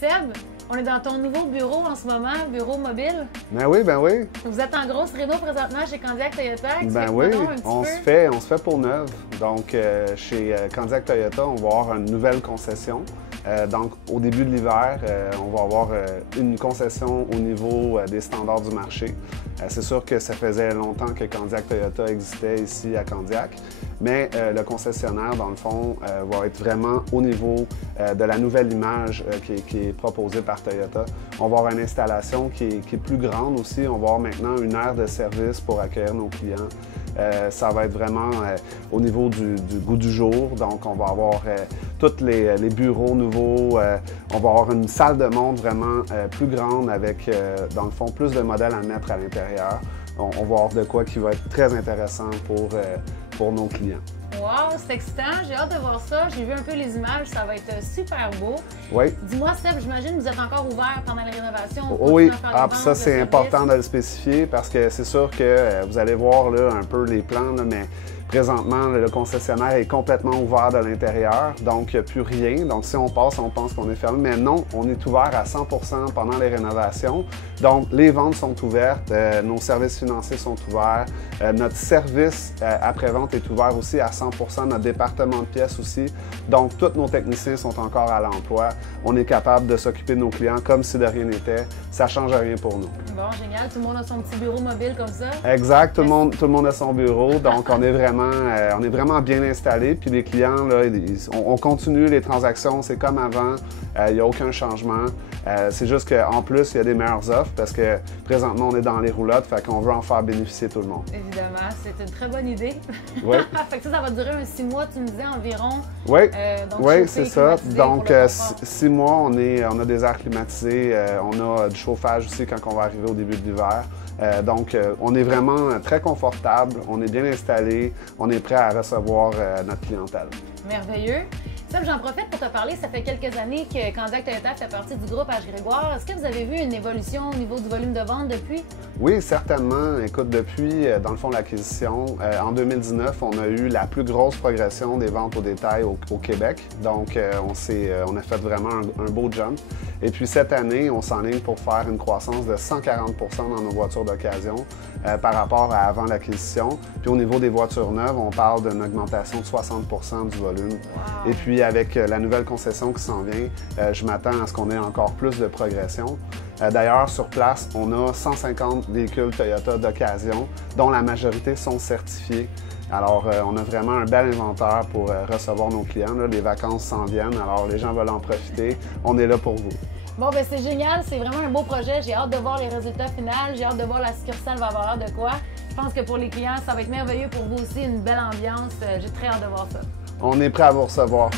Seb, on est dans ton nouveau bureau en ce moment, bureau mobile. Ben oui, ben oui. Vous êtes en grosse réno présentement chez Candiac Toyota. Ben oui, on se fait pour neuf. Donc, chez Candiac Toyota, on va avoir une nouvelle concession. Donc, au début de l'hiver, on va avoir une concession au niveau des standards du marché. C'est sûr que ça faisait longtemps que Candiac Toyota existait ici à Candiac, mais le concessionnaire, dans le fond, va être vraiment au niveau de la nouvelle image qui est proposée par Toyota. On va avoir une installation qui est plus grande aussi. On va avoir maintenant une aire de service pour accueillir nos clients. Ça va être vraiment au niveau du goût du jour. Donc, on va avoir tous les bureaux nouveaux. On va avoir une salle de montre vraiment plus grande avec, dans le fond, plus de modèles à mettre à l'intérieur. On va avoir de quoi qui va être très intéressant pour nos clients. Wow, c'est excitant. J'ai hâte de voir ça. J'ai vu un peu les images. Ça va être super beau. Oui. Dis-moi, Seb, j'imagine que vous êtes encore ouvert pendant les rénovations. Oui, ça c'est important de le spécifier parce que c'est sûr que vous allez voir là, un peu les plans, là, mais présentement, le concessionnaire est complètement ouvert de l'intérieur, donc il n'y a plus rien. Donc si on passe, on pense qu'on est fermé, mais non, on est ouvert à 100% pendant les rénovations. Donc les ventes sont ouvertes, nos services financiers sont ouverts, notre service après-vente est ouvert aussi à 100%, notre département de pièces aussi. Donc tous nos techniciens sont encore à l'emploi. On est capable de s'occuper de nos clients comme si de rien n'était. Ça ne change rien pour nous. Bon, génial. Tout le monde a son petit bureau mobile comme ça? Exact. Tout le monde a son bureau. Donc, on est vraiment bien installé. Puis les clients, là, on continue les transactions. C'est comme avant. Il n'y a aucun changement. C'est juste qu'en plus, il y a des meilleures offres parce que présentement, on est dans les roulottes. Fait qu'on veut en faire bénéficier tout le monde. Évidemment. C'est une très bonne idée. Oui. Fait que ça va durer un 6 mois, tu me disais environ. Oui, oui, c'est ça. Donc, 6 mois, on a des airs climatisés. On a du chauffage aussi quand on va arriver au début de l'hiver. Donc, on est vraiment très confortable, on est bien installé, on est prêt à recevoir notre clientèle. Merveilleux. Seb, j'en profite pour te parler. Ça fait quelques années que Candiac Toyota fait partie du groupe H-Grégoire. Est-ce que vous avez vu une évolution au niveau du volume de vente depuis? Oui, certainement. Écoute, depuis, dans le fond, l'acquisition, en 2019, on a eu la plus grosse progression des ventes au détail au Québec. Donc, on a fait vraiment un beau jump. Et puis, cette année, on s'enligne pour faire une croissance de 140 dans nos voitures d'occasion par rapport à avant l'acquisition. Puis, au niveau des voitures neuves, on parle d'une augmentation de 60 du volume. Wow. Et puis, avec la nouvelle concession qui s'en vient, je m'attends à ce qu'on ait encore plus de progression. D'ailleurs, sur place, on a 150 véhicules Toyota d'occasion, dont la majorité sont certifiés. Alors, on a vraiment un bel inventaire pour recevoir nos clients. Là. Les vacances s'en viennent, alors les gens veulent en profiter. On est là pour vous. Bon, ben c'est génial, c'est vraiment un beau projet. J'ai hâte de voir les résultats finaux, j'ai hâte de voir la succursale va avoir l'air de quoi. Je pense que pour les clients, ça va être merveilleux pour vous aussi, une belle ambiance. J'ai très hâte de voir ça. On est prêt à vous recevoir.